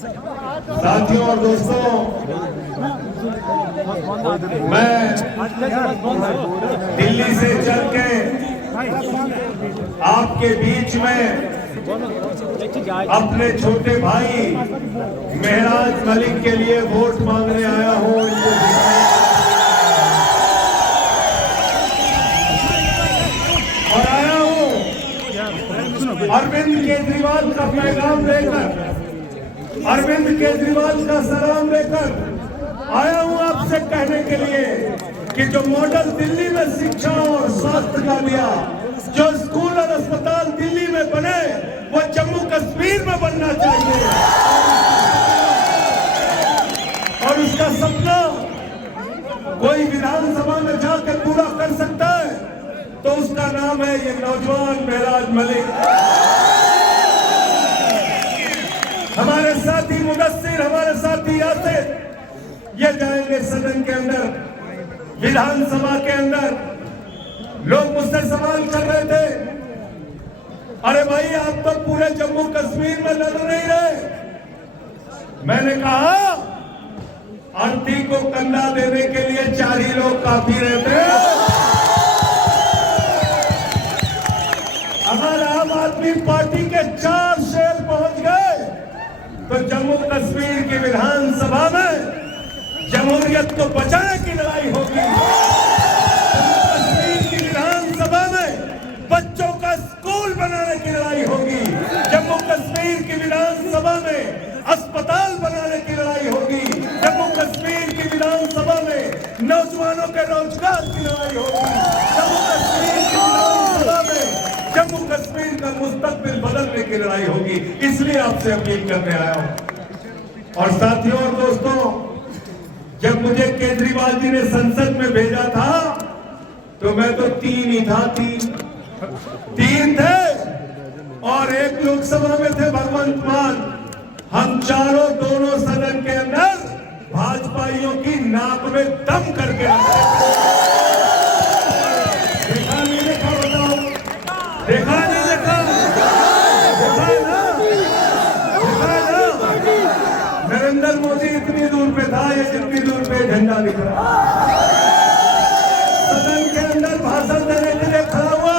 साथियों और दोस्तों, मैं दिल्ली से चल के आपके बीच में अपने छोटे भाई मेहराज मलिक के लिए वोट मांगने आया हूं। और आया हूं अरविंद केजरीवाल का पैगाम लेकर, अरविंद केजरीवाल का सलाम लेकर आया हूं आपसे कहने के लिए कि जो मॉडल दिल्ली में शिक्षा और स्वास्थ्य का दिया, जो स्कूल और अस्पताल दिल्ली में बने, वो जम्मू कश्मीर में बनना चाहिए। और उसका सपना कोई विधानसभा में जाकर पूरा कर सकता है तो उसका नाम है ये नौजवान मेहराज मलिक। हमारे साथी मुदस्सिर, हमारे साथी यासिर, ये जाएंगे सदन के अंदर, विधानसभा के अंदर। लोग मुझसे सवाल कर रहे थे, अरे भाई आप तो पूरे जम्मू कश्मीर में लड़ नहीं रहे। मैंने कहा अर्थी को कंधा देने के लिए 4 ही लोग काफी रहते हैं। अगर आम आदमी पार्टी के 4 शेर पहुंच गए तो जम्मू कश्मीर की विधानसभा में जमहूरियत को बचाने की लड़ाई होगी। जम्मू कश्मीर की विधानसभा में बच्चों का स्कूल बनाने की लड़ाई होगी। जम्मू कश्मीर की विधानसभा में अस्पताल बनाने की लड़ाई होगी। जम्मू कश्मीर की विधानसभा में नौजवानों के रोजगार की लड़ाई होगी। जम्मू कश्मीर की विधानसभा में जम्मू कश्मीर का मुस्तकबिल बदलने की लड़ाई होगी। इसलिए आपसे अपील करने आया हूं। और साथियों और दोस्तों, जब मुझे केजरीवाल जी ने संसद में भेजा था तो मैं तो 3 ही था, 3 थे और 1 लोकसभा में थे भगवंत मान। हम चारों दोनों सदन के अंदर भाजपाइयों की नाक में दम करके देखा नहीं देखा, बताओ, देखा नहीं देखा, देखा ना, देखा ना। नरेंद्र मोदी इतनी दूर पे था या जितनी दूर पे झंडा दिख रहा, सदन के अंदर भाषण देने के लिए खड़ा हुआ।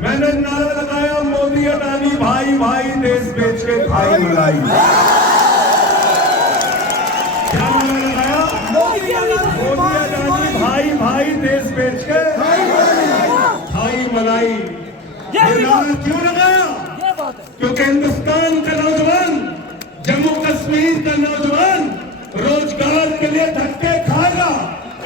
मैंने नारा लगाया, मोदी अडानी भाई भाई देश बेच के खाई मलाई। क्या नारा लगाया? मोदी अडानी भाई भाई देश बेच के खाई मलाई। ये नारा क्यों लगाया? क्योंकि हिंदुस्तान का नौजवान, जम्मू कश्मीर का नौजवान रोजगार के लिए धक्के खाएगा।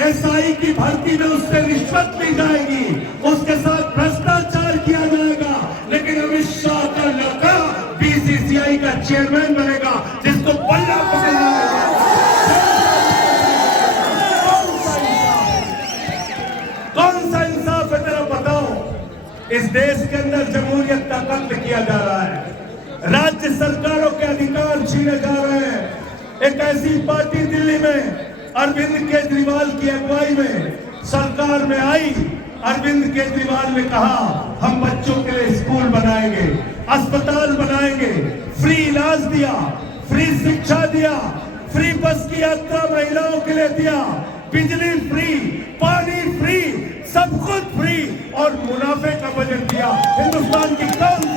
एसआई की भर्ती में उससे रिश्वत ली जाएगी, उसके साथ भ्रष्टाचार किया जाएगा, लेकिन अमित शाह का लड़का बीसीसीआई का चेयरमैन बनेगा, जिसको बल्ला पकड़ना है। कौन सा इंसाफ है तेरा, बताओ। इस देश के अंदर जमहूरियत का कत्ल किया जा रहा है, राज्य सरकारों के अधिकार छीने जा रहे हैं। एक ऐसी पार्टी दिल्ली में अरविंद केजरीवाल की अगुवाई में सरकार में आई। अरविंद केजरीवाल ने कहा हम बच्चों के लिए स्कूल बनाएंगे, अस्पताल बनाएंगे, फ्री इलाज दिया, फ्री शिक्षा दिया, फ्री बस की यात्रा महिलाओं के लिए दिया, बिजली फ्री, पानी फ्री, सब कुछ फ्री और मुनाफे का बजट दिया। हिंदुस्तान की कौन सी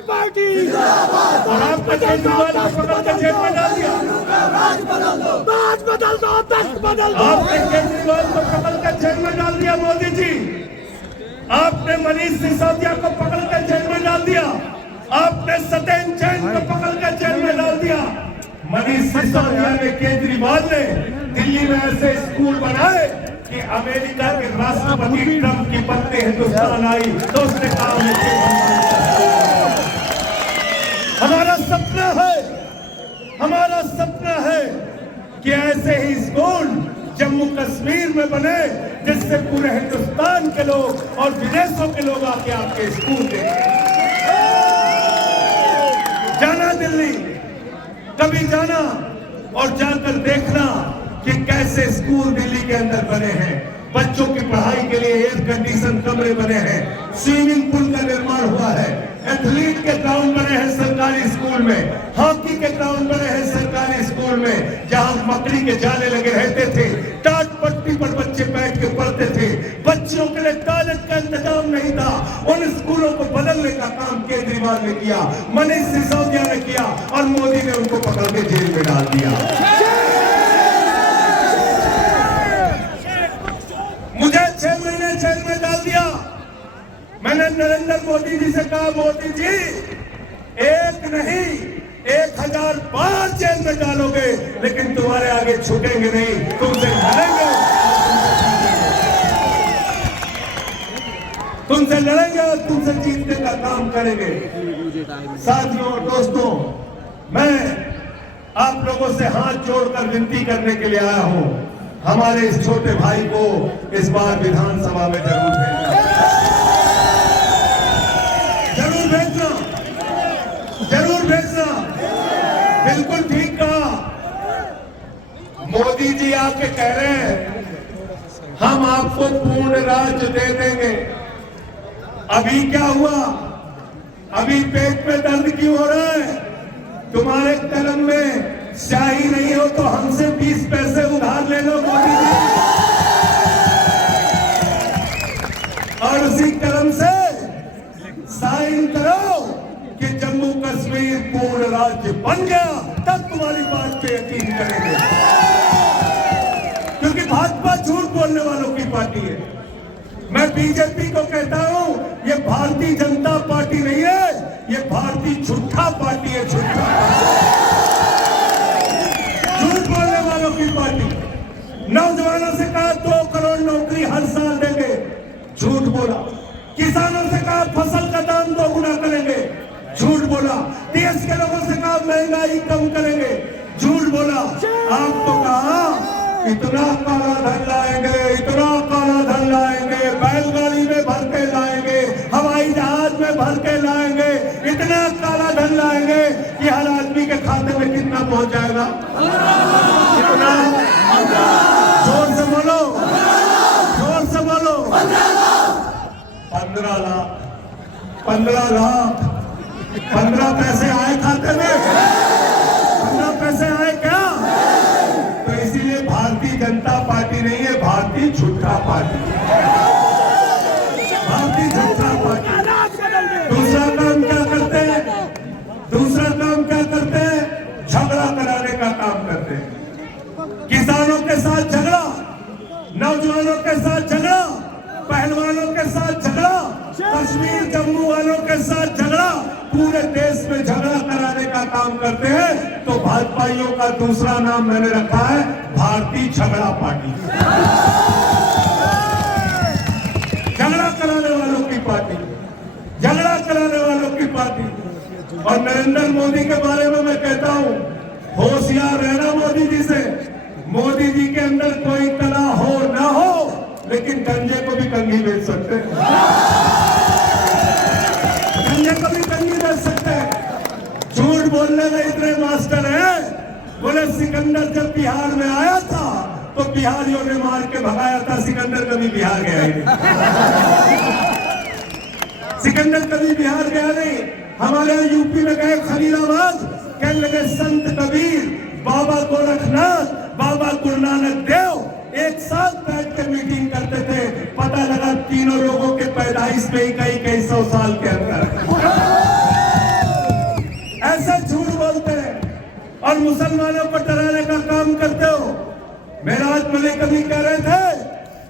पार्टी? और आपका केजरीवाल को पकड़ के जेल में डाल दिया। आपने केजरीवाल को पकड़ के जेल में डाल दिया मोदी जी। आपने मनीष सिसोदिया को पकड़ के जेल में डाल दिया। आपने सत्येंद्र जैन को पकड़ के जेल में डाल दिया। मनीष सिसोदिया ने, केजरीवाल ने दिल्ली में ऐसे स्कूल बनाए कि अमेरिका के राष्ट्रपति ट्रंप की पत्नी हिंदुस्तान आई तो उसने कहा हमारा सपना है कि ऐसे ही स्कूल जम्मू कश्मीर में बने, जिससे पूरे हिंदुस्तान के लोग और विदेशों के लोग आके आपके स्कूल देखें। जाना दिल्ली, कभी जाना और जाकर देखना कि कैसे स्कूल दिल्ली के अंदर बने हैं, बच्चों की पढ़ाई के लिए एयर कंडीशन कमरे बने हैं, स्विमिंग पूल का निर्माण हुआ है, एथलीट के ग्राउंड बने हैं सरकारी स्कूल में, हॉकी के ग्राउंड बने हैं सरकारी स्कूल में। जहां मकड़ी के जाले लगे रहते थे, टाट पट्टी पर बच्चे बैठ के पढ़ते थे, बच्चों के लिए टॉयलेट का इंतजाम नहीं था, उन स्कूलों को बदलने का काम केजरीवाल ने किया, मनीष सिसोदिया ने किया और मोदी ने उनको पकड़ के जेल में डाल दिया। मुझे 6 महीने जेल में डाल दिया। मैंने नरेंद्र मोदी जी से कहा, मोदी जी एक नहीं 1000 बार जेल में डालोगे लेकिन तुम्हारे आगे छूटेंगे नहीं, तुमसे लड़ेंगे और तुमसे जीतने का काम करेंगे। साथियों और दोस्तों, मैं आप लोगों से हाथ जोड़कर विनती करने के लिए आया हूं, हमारे इस छोटे भाई को इस बार विधानसभा में जरूर भेजना, जरूर भेजना, जरूर भेजना। बिल्कुल ठीक कहा, मोदी जी आके कह रहे हैं हम आपको पूर्ण राज्य दे देंगे। अभी क्या हुआ? अभी पेट में दर्द क्यों हो रहा है? तुम्हारे कलम में स्याही नहीं हो तो हमसे 20 पैसे उधार ले लो मोदी जी, और उसी कलम से साइन करो कि जम्मू कश्मीर पूर्ण राज्य बन गया, तब तुम्हारी बात पे यकीन करेंगे। क्योंकि भाजपा झूठ बोलने वालों की पार्टी है। मैं बीजेपी को कहता हूं, ये भारतीय जनता पार्टी नहीं है, ये भारतीय झूठा पार्टी है, झूठा झूठ बोलने वालों की पार्टी। नौजवानों से कहा 2 करोड़ नौकरी हर साल देंगे, झूठ बोला। किसानों से कहा फसल का दाम 2 गुना करेंगे, झूठ बोला। देश के लोगों से कहा महंगाई कम करेंगे, झूठ बोला। आपको कहा इतना काला धन लाएंगे, इतना काला धन लाएंगे, बैलगाड़ी में भर के लाएंगे, हवाई जहाज में भर के लाएंगे, इतना काला धन लाएंगे कि हर आदमी के खाते में कितना पहुंच जाएगा? कितना? जोर से बोलो, जोर से बोलो। 15 लाख, 15 लाख, 15 पैसे आए खाते में? 15 पैसे आए क्या? तो इसीलिए भारतीय जनता पार्टी नहीं है, भारतीय झूठा पार्टी, भारतीय झूठा पार्टी। दूसरा काम क्या करते हैं? दूसरा काम क्या करते हैं? झगड़ा कराने का काम करते हैं। किसानों के साथ झगड़ा, नौजवानों के साथ झगड़ा, पहलवानों के साथ झगड़ा, कश्मीर जम्मू वालों के साथ झगड़ा, पूरे देश में झगड़ा कराने का काम करते हैं। तो भाजपाइयों का दूसरा नाम मैंने रखा है भारतीय झगड़ा पार्टी, झगड़ा कराने वालों की पार्टी, झगड़ा कराने वालों की पार्टी। और नरेंद्र मोदी के बारे में मैं कहता हूं, होशियार रहना मोदी जी से। मोदी जी के अंदर कोई कला हो ना हो, लेकिन गंजे को भी कंघी बेच सकते हैं, गंजे को भी कंघी बेच सकते हैं। झूठ बोलने में इतने मास्टर हैं, बोले सिकंदर जब बिहार में आया था तो बिहारियों ने मार के भगाया था, सिकंदर कभी बिहार गया ही नहीं। सिकंदर कभी बिहार गया नहीं। हमारे यूपी में गए खलीलाबाद, कहने लगे संत कबीर, बाबा गोरखनाथ, बाबा गुरु नानक देव एक साथ बैठ कर मीटिंग करते थे। पता लगा तीनों लोगों के पैदाइश में ही कई 100 साल के अंदर। ऐसा झूठ बोलते हैं और मुसलमानों को डराने का काम करते हो। मेराज मलिक कभी कह रहे थे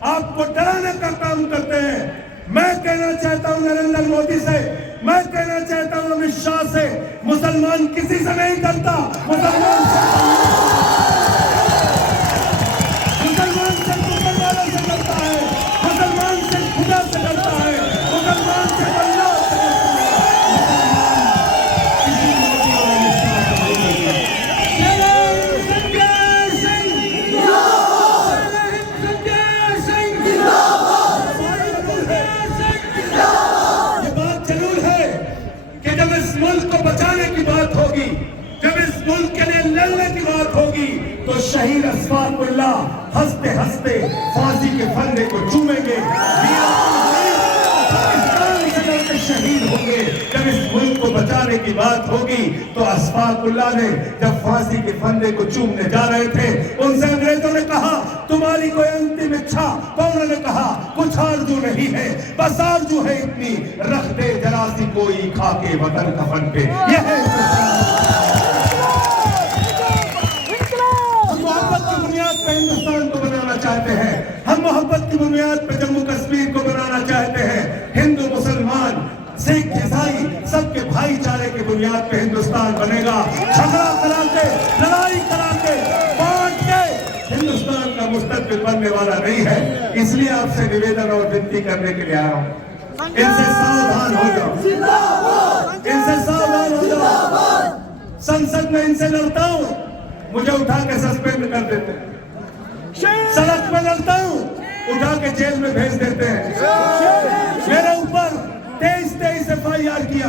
आपको डराने का काम करते हैं। मैं कहना चाहता हूं नरेंद्र मोदी से, मैं कहना चाहता हूं अमित शाह से, मुसलमान किसी से नहीं डरता। मुसलमान से मुसलमानों से डरता है, मुसलमान से खुदा से डरता है, मुसलमान से अल्लाह से मुल्क को बचाने की बात होगी, जब इस मुल्क के लिए लड़ने की बात अशफाकुल्लाह हंसते हंसते फांसी के फंदे को चूमेंगे, शहीद होंगे। जब इस मुल्क को बचाने की बात होगी तो अशफाकुल्लाह ने जब फांसी के फंदे को चूमने जा रहे थे, उनसे अंग्रेजों ने कहा तुम्हारी कोई अंतिम इच्छा? तो उन्होंने कहा कुछ आरज़ू नहीं है, बस आरज़ू है इतनी, रख दे जरा सी कोई खाके वतन कफन पे। यह है मोहब्बत की बुनियाद पे हिंदुस्तान को बनाना चाहते हैं, हम मोहब्बत की बुनियाद पे जम्मू कश्मीर को बनाना चाहते हैं। हिंदू मुसलमान सिख ईसाई सबके भाईचारे की बुनियाद पे हिंदुस्तान बनेगा। झगड़ा करा के, लड़ाई करा के, बांट के हिंदुस्तान का मुस्तकबिल बनने वाला नहीं है। इसलिए आपसे निवेदन और विनती करने के लिए आया हूँ, इनसे सावधान हो जाओ, इनसे सावधान हो जाओ। संसद में इनसे लड़ता हूँ, मुझे उठा के सस्पेंड कर देते हैं, सड़क में लड़ता हूँ, उठा के जेल में भेज देते हैं। मेरे ऊपर 23 FIR किया,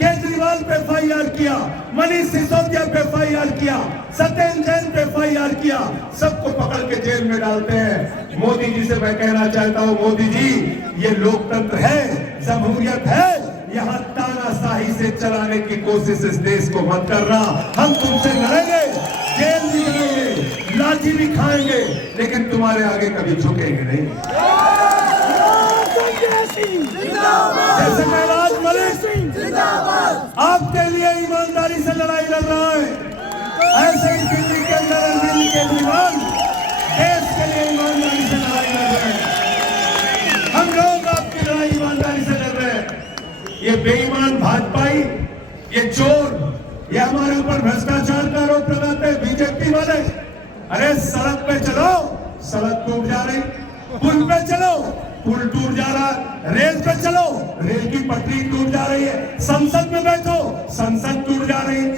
केजरीवाल पे FIR किया, मनीष सिसोदिया पे FIR किया, सत्येंद्र जैन पे FIR किया, सबको पकड़ के जेल में डालते हैं। मोदी जी से मैं कहना चाहता हूँ, मोदी जी ये लोकतंत्र है, जमहूरियत है, यहाँ तानाशाही से चलाने की कोशिश इस देश को मत करना। हम तुमसे लड़ेंगे, जेल भी लड़ेंगे, लाठी भी खाएंगे, लेकिन तुम्हारे आगे कभी झुकेंगे नहीं। जैसे महराज मलिक आपके लिए ईमानदारी से लड़ाई लड़ रहा है, ऐसे ही दिल्ली के अंदर अरविंद केजरीवाल देश के लिए ईमानदारी से लड़ाई लड़ रहे हैं। हम लोग आपकी लड़ाई ईमानदारी से लड़ रहे हैं। ये बेईमान भाजपाई, ये चोर, ये हमारे ऊपर भ्रष्टाचार का आरोप लगाते हैं बीजेपी वाले। अरे सड़क पे चलो, सड़क टूट जा रही, पुल पे चलो, पुल टूट जा रहा, रेल पे चलो, रेल की पटरी टूट जा रही है, संसद में बैठो, संसद टूट जा रही है।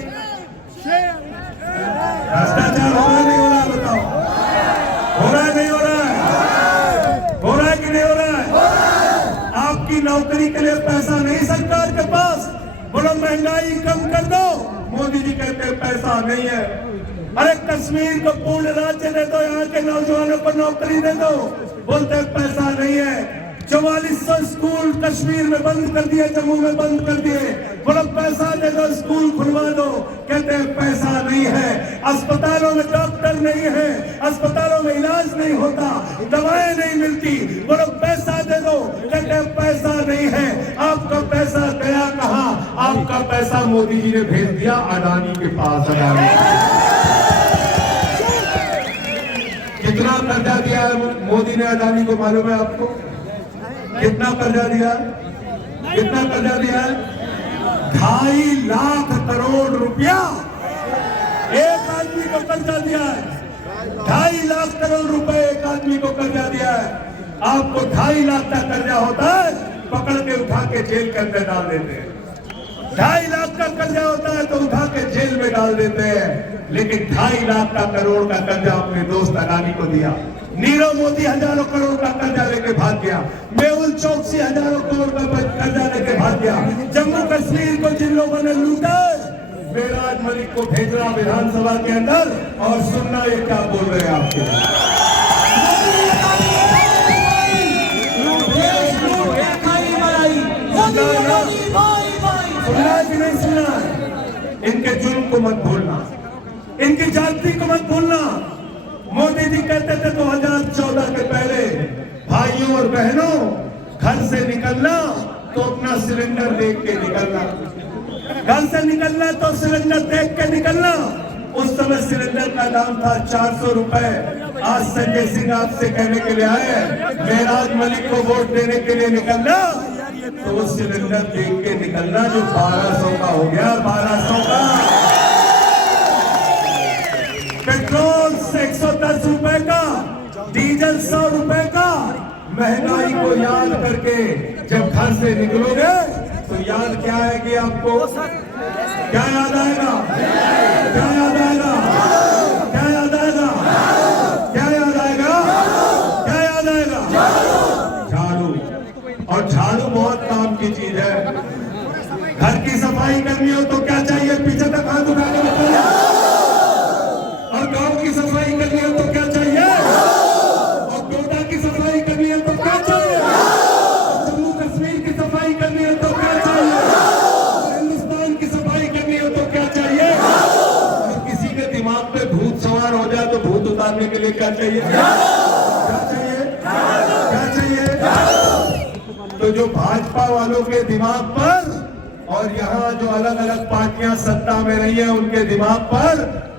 भ्रष्टाचार हो रहा है नहीं हो रहा? बताओ, हो रहा है नहीं हो रहा है? हो रहा है कि नहीं हो रहा है? आपकी नौकरी के लिए पैसा नहीं सरकार के पास, बोलो महंगाई कम कर दो, मोदी जी कहते हैं पैसा नहीं है। अरे कश्मीर को पूर्ण राज्य दे दो, यहाँ के नौजवानों को नौकरी दे दो, बोलते पैसा नहीं है। 4400 स्कूल कश्मीर में बंद कर दिए, जम्मू में बंद कर दिए, बोलो पैसा दे दो, स्कूल खुलवा दो, कहते हैं पैसा नहीं है। अस्पतालों में डॉक्टर नहीं है, अस्पतालों में इलाज नहीं होता, दवाएं नहीं मिलती, बोलो पैसा दे दो, कहते हैं पैसा नहीं है। आपका पैसा गया कहाँ? आपका पैसा मोदी जी ने भेज दिया अडानी के पास। अडानी कितना कर्जा दिया है मोदी ने अडानी को, मालूम है आपको? कितना कर्जा दिया? कितना कर्जा दिया है? 2.5 लाख करोड़ रुपया एक आदमी को कर्जा दिया है। 2.5 लाख करोड़ रुपए एक आदमी को कर्जा दिया है। आपको 2.5 लाख का कर्जा होता है, पकड़ के उठा के जेल के अंदर डाल देते हैं। 2.5 लाख का कर्जा होता है तो उठा के जेल में डाल देते हैं, लेकिन 2.5 लाख का करोड़ का कर्जा अपने दोस्त अडानी को दिया। नीरव मोदी हजारों करोड़ का कर्जा लेके भाग गया, मेहुल चौकसी हजारों करोड़ का कर्जा लेके भाग गया। जम्मू कश्मीर को जिन लोगों ने लूटा, महराज मलिक को भेजना विधानसभा के अंदर, और सुनना ये क्या बोल रहे हैं आपके। सुनना कि नहीं सुनना? इनके जुर्म को मत भूलना, इनकी जाति को मत भूलना। मोदी जी कहते थे 2014 के पहले, भाइयों और बहनों घर से निकलना तो अपना सिलेंडर देख के निकलना, घर से निकलना तो सिलेंडर देख के निकलना। उस समय सिलेंडर का दाम था 400 रुपए। आज संजय सिंह आपसे कहने के लिए आए, महराज मलिक को वोट देने के लिए निकलना तो वो सिलेंडर देख के निकलना जो 1200 का हो गया, 1200 का। पेट्रोल 110 रुपए का, डीजल 100 रुपए का। महंगाई को याद करके जब घर से निकलोगे तो याद क्या आएगी आपको? क्या याद आएगा? क्या याद आएगा? क्या याद आएगा? क्या याद आएगा? क्या याद आएगा? झाड़ू। और झाड़ू बहुत काम की चीज है। घर की सफाई करनी हो तो क्या चाहिए? पीछे तक हाथ उठा के बताइए। और गांव की सफाई करनी हो तो क्या चाहिए? चाहिए? क्या चाहिए? क्या चाहिए? तो जो भाजपा वालों के दिमाग पर और यहाँ जो अलग अलग पार्टियां सत्ता में रही है उनके दिमाग पर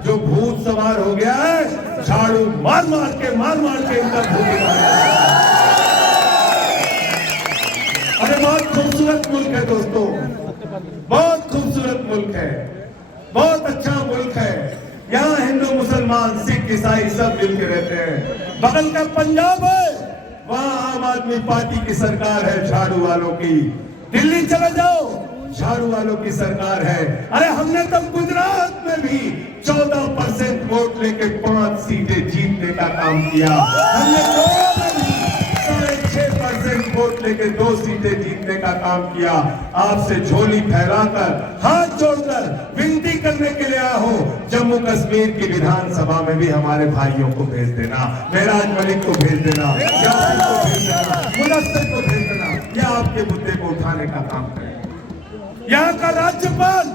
जो भूत सवार हो गया है, झाड़ू मार मार के इनका भूत निकाल। अरे बहुत खूबसूरत मुल्क है दोस्तों, बहुत खूबसूरत मुल्क है, बहुत अच्छा मुल्क है। यहाँ हिंदू मुसलमान सिख ईसाई सब मिलकर रहते हैं। बगल का पंजाब है, वहाँ आम आदमी पार्टी की सरकार है झाड़ू वालों की। दिल्ली चले जाओ, झाड़ू वालों की सरकार है। अरे हमने तो गुजरात में भी 14% वोट लेके 5 सीटें जीतने का काम किया। हमने गोवा में भी 6.5% वोट लेके 2 सीटें जीतने का काम किया। आपसे झोली फैलाकर हाथ जोड़कर विनती करने के लिए आया हो, जम्मू कश्मीर की विधानसभा में भी हमारे भाइयों को भेज देना, मेराज मलिक को भेज देना, यासिर को भेज देना, मुदस्सिर को भेज देना, या आपके मुद्दे को उठाने का काम करें। यहाँ का राज्यपाल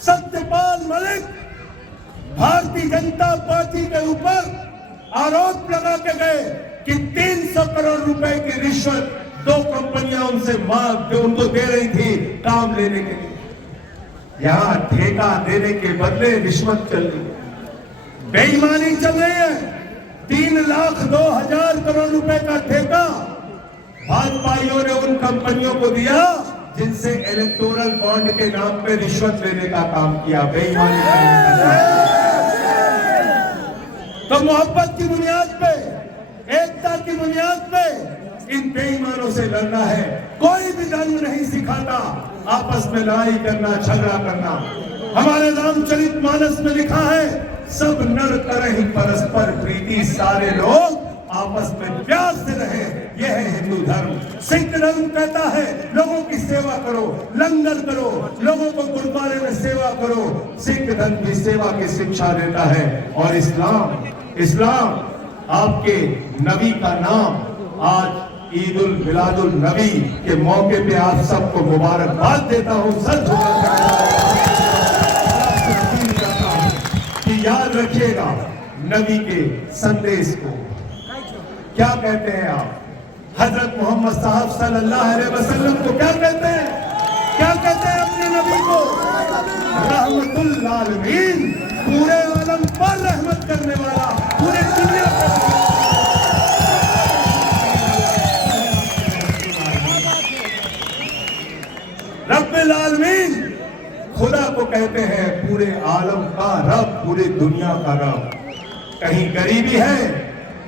सत्यपाल मलिक भारतीय जनता पार्टी के ऊपर आरोप लगा के गए कि 300 करोड़ रुपए की रिश्वत 2 कंपनियां उनको दे रही थी काम लेने के लिए। यहाँ ठेका देने के बदले रिश्वत चल रही, बेईमानी चल रही है। 3,02,000 करोड़ रुपए का ठेका भाजपाइयों ने उन कंपनियों को दिया जिनसे इलेक्टोरल बॉन्ड के नाम पे रिश्वत लेने का काम किया, बेईमानी करने का काम। तो मोहब्बत की बुनियाद पे, एकता की बुनियाद पे इन बेईमानों से लड़ना है। कोई भी धर्म नहीं सिखाता आपस में लड़ाई करना, झगड़ा करना। हमारे रामचरित मानस में लिखा है, सब नर करहि परस्पर प्रीति, सारे लोग आपस में प्यार से रहे, यह है हिंदू धर्म। सिख धर्म कहता है लोगों की सेवा करो, लंगर करो, लोगों को गुरुद्वारे में सेवा करो। सिख धर्म भी सेवा की शिक्षा देता है। और इस्लाम आपके नबी का नाम आज ईद उल मिलादुल नबी के मौके पे आप सबको मुबारकबाद देता हूँ। सर कि याद रखिएगा नबी के संदेश को। क्या कहते हैं आप? हजरत मोहम्मद साहब सल्लल्लाहु अलैहि वसल्लम को क्या कहते हैं? क्या कहते हैं अपने नबी को? रहमतुल आलमीन, पूरे आलम पर रहमत करने वाला, पूरे दुनिया पर। रब्बुल आलमीन खुदा को कहते हैं पूरे आलम का रब, पूरे दुनिया का रब। कहीं गरीबी है,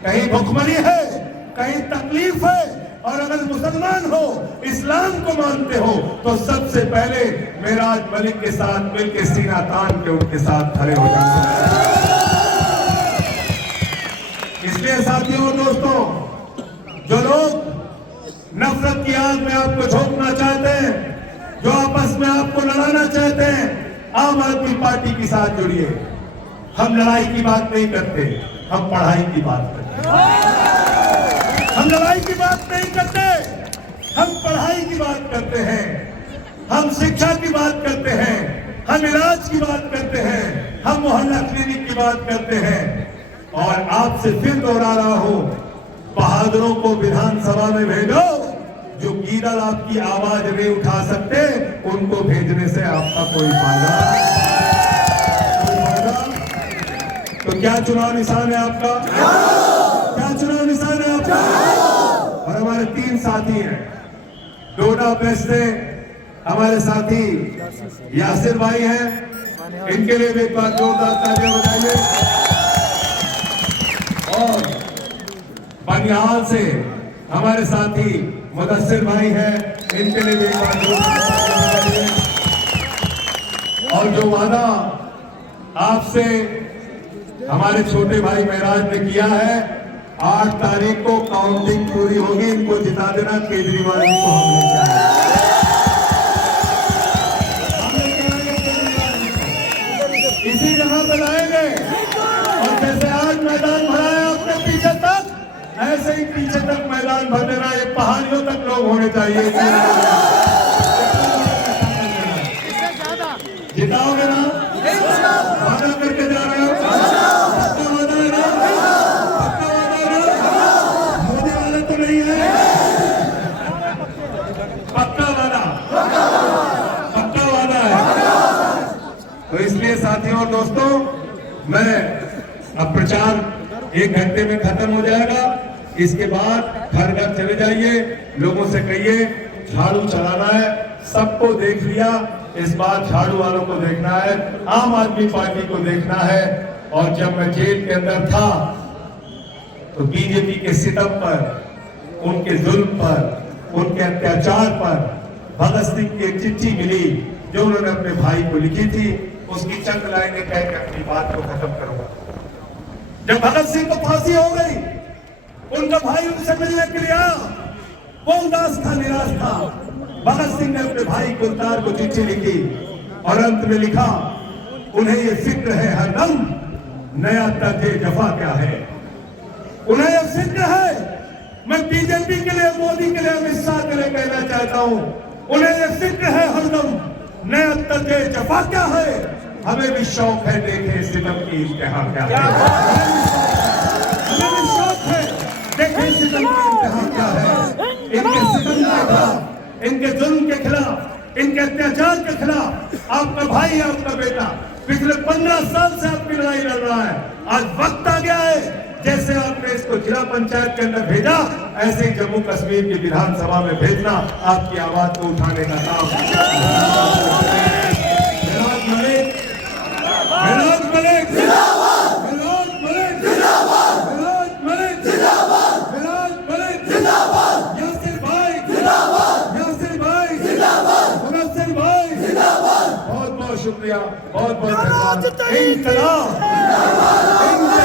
कहीं भुखमरी है, कहीं तकलीफ है, और अगर मुसलमान हो, इस्लाम को मानते हो, तो सबसे पहले मेराज मलिक के साथ मिलकर सीना तान के उनके साथ खड़े हो जाते। इसलिए साथियों दोस्तों, जो लोग नफरत की आग में आपको झोंकना चाहते हैं, जो आपस में आपको लड़ाना चाहते हैं, आम आदमी पार्टी के साथ जुड़िए। हम लड़ाई की बात नहीं करते, हम पढ़ाई की बात करते हैं। हम लड़ाई की बात नहीं करते, हम पढ़ाई की बात करते हैं। हम शिक्षा की बात करते हैं, हम इलाज की बात करते हैं, हम मोहल्ला क्लिनिक की बात करते हैं। और आपसे फिर दोहरा रहा हूं, बहादुरों को विधानसभा में भेजो। जो गीदड़ आपकी आवाज नहीं उठा सकते, उनको भेजने से आपका कोई फायदा। तो क्या चुनाव निशान है आपका? क्या चुनाव निशान है आपका? और हमारे 3 साथी हैं, डोडा प्रेस से हमारे साथी यासिर भाई हैं, इनके लिए भी एक बार जोरदार तालियां बजाइए। और बनिहाल से हमारे साथी मुदस्सिर भाई हैं, इनके लिए भी एक बार जोरदार तालियां बजाइए। और जो वादा आपसे हमारे छोटे भाई मेराज ने किया है, 8 तारीख को काउंटिंग पूरी होगी, इनको जिता देना, केजरीवाल जी को हम लेके आएंगे, इसी जगह पे लाएंगे। और जैसे आज मैदान भरा है अपने पीछे तक, ऐसे ही पीछे तक मैदान भर देना, ये पहाड़ियों तक लोग होने चाहिए। जिताओगे ना? वादा करके जा रहे हो? प्रचार 1 घंटे में खत्म हो जाएगा। इसके बाद घर घर चले जाइए, लोगों से कहिए झाड़ू चलाना है। सबको देख लिया, इस बार झाड़ू वालों को देखना है, आम आदमी पार्टी को देखना है। और जब मैं जेल के अंदर था तो बीजेपी के सितम पर, उनके जुल्म पर, उनके अत्याचार पर भगत सिंह की एक चिट्ठी मिली जो उन्होंने अपने भाई को लिखी थी। उसकी चंद लाइनें कह के अपनी बात को खत्म करूंगा। जब भगत सिंह को फांसी हो गई, उनका भाई उनसे मिलने के लिए आया, वो उदास था, निराश था। भगत सिंह ने अपने भाई गुलजार को चिट्ठी लिखी और अंत में लिखा, उन्हें ये फिक्र है हरदम नया तर्ज जफा क्या है। उन्हें ये फिक्र है, मैं बीजेपी के लिए, मोदी के लिए, अमित शाह के लिए कहना चाहता हूं, उन्हें ये फिक्र है हरदम नया तर्ज जफा क्या है। हमें भी शौक है देखें सितम की इंतहा क्या है। हमें भी शौक है देखें सितम की इंतहा क्या है। इनके सितम के खिलाफ, इनके जुल्म के खिलाफ, इनके अत्याचार के खिलाफ आपका भाई, आपका बेटा पिछले 15 साल से आपकी लड़ाई लड़ रहा है। आज वक्त आ गया है, जैसे आपने इसको जिला पंचायत के अंदर भेजा, ऐसे ही जम्मू कश्मीर की विधानसभा में भेजना, आपकी आवाज को उठाने का काम। विराट मलिक, विराट मलिक जिंदाबाद, विराट मलिक जिंदाबाद, विराट मलिक जिंदाबाद, विराट मलिक जिंदाबाद, यासिर भाई जिंदाबाद, यासिर भाई जिंदाबाद, भगत सिंह भाई जिंदाबाद। बहुत बहुत शुक्रिया, बहुत बहुत धन्यवाद। इंकलाब।